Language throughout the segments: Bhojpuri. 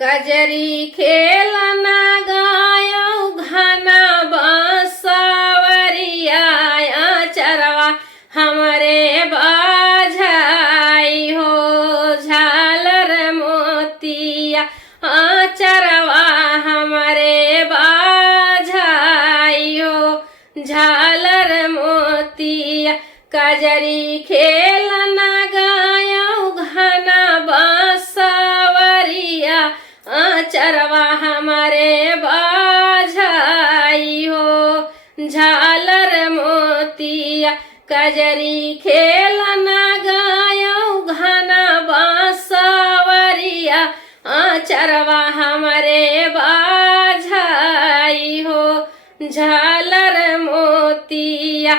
कजरी खेलना गायो घना बांसवरिया चरवा हमरे बाझाई हो झालर मोतिया चरवा हमरे बाझाई हो झालर मोतिया कजरी खेलना गायो घना बांसवरिया चरवा हमारे बाझाई हो झालर मोतिया कजरी खेलना गायो घना बांसवरिया चरवा हमारे बाझाई हो झालर मोतिया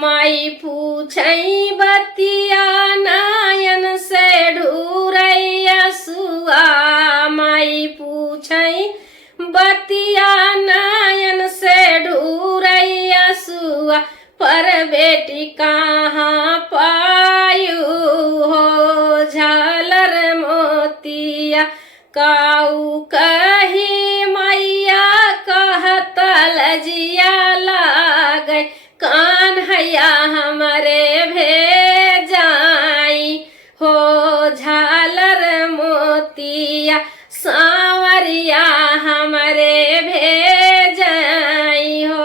माई पूछई बतिया नयन से ढूरैया सुआ माई पूछई बतिया नयन से ढूरैया सुआ पर बेटी कहाँ पायू हो झालर मोतिया काऊ कही मैया कहत लजिया लागै कान्हैया हमरे भेजाई हो झालर मोतिया सांवरिया हमरे भेजाई हो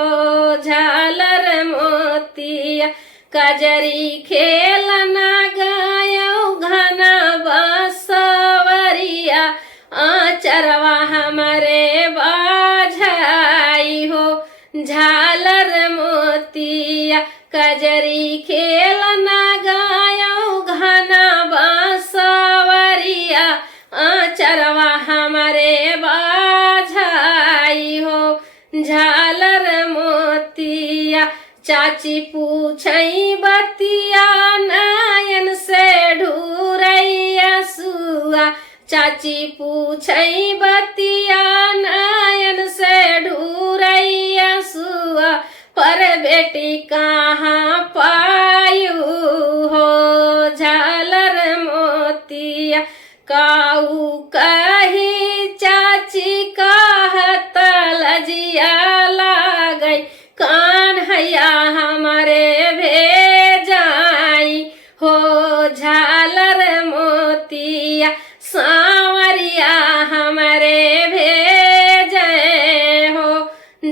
झालर मोतिया कजरी खेलना गायो घना बांसवरिया चरवा हमरे बाझाई हो झालर मोतिया कजरी खेलना गायो घना बांसवरिया चरवा हमरे बाझाई हो झालर मोतिया चाची पूछई बतिया नयन से ढूरैया सुआ चाची पूछई बतिया नयन से ढूरैया सुआ पर बेटी कहाँ पायू हो झालर मोतिया काऊ कही चाची कहत लजिया लागै कान्हैया हमरे भेजाई हो झालर मोतिया सांवरिया हमरे भेजे हो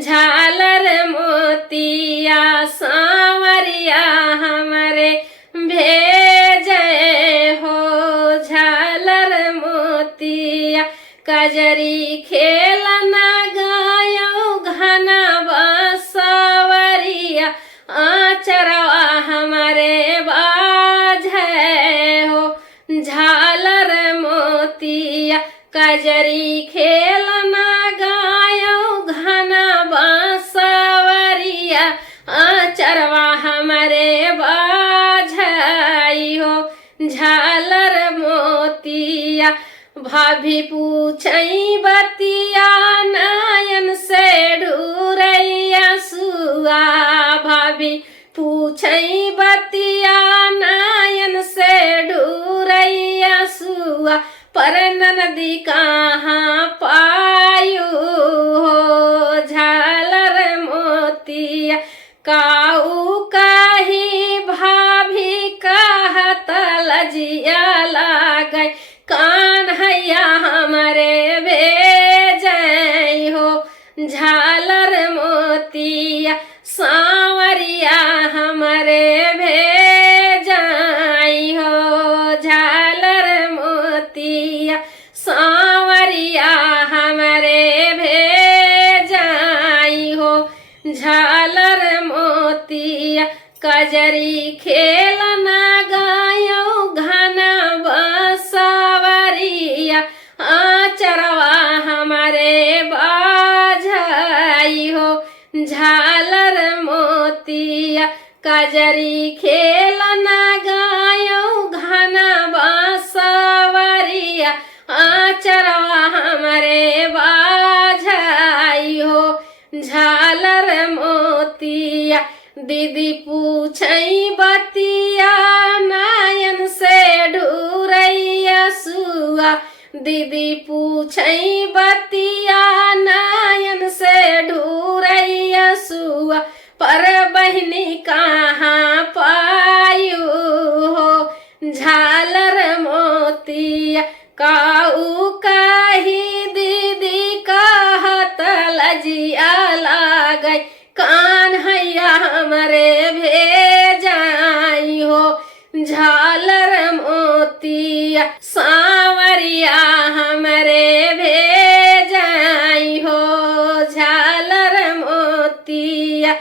झालर मोतिया सांवरिया हमरे भेजे हो झालर मोतिया कजरी खेलना गायो घना बांसवरिया चरवा हमरे बाझे हो झालर मोतिया कजरी खेलना गायो घना बांसवरिया चरवा हमरे बाझाई हो झालर मोतिया भाभी पूछई बतिया नयन से ढूरैया सुआ भाभी पूछई बतिया नयन से ढूरैया सुआ पर ननदी कहाँ पायू हो झालर मोतिया काऊ कही भाभी कहत लजिया लागै कान्हैया हमरे भेजै हो झालर मोतिया सांवरिया हमरे भेजाई हो झालर मोतिया सांवरिया हमरे भेजाई हो झालर मोतिया कजरी खेलना गायो घना बांसवरिया चरवा हमरे बाझाई हो झालर मोतिया कजरी खेलना गायो घना बांसवरिया चरवा हमरे बाझाई हो झालर मोतिया दीदी पूछई बतिया नयन से ढूरैया सुआ दीदी पूछई बतिया नयन से ढूरैया सुआ पर बहिनी कहाँ पायू हो झालर मोतिया काऊ काही दीदी कहत लजिया लागई कान हैया हमरे भेजाई हो झालर मोतिया सांवरिया हमरे भेजाई हो झालर मोतिया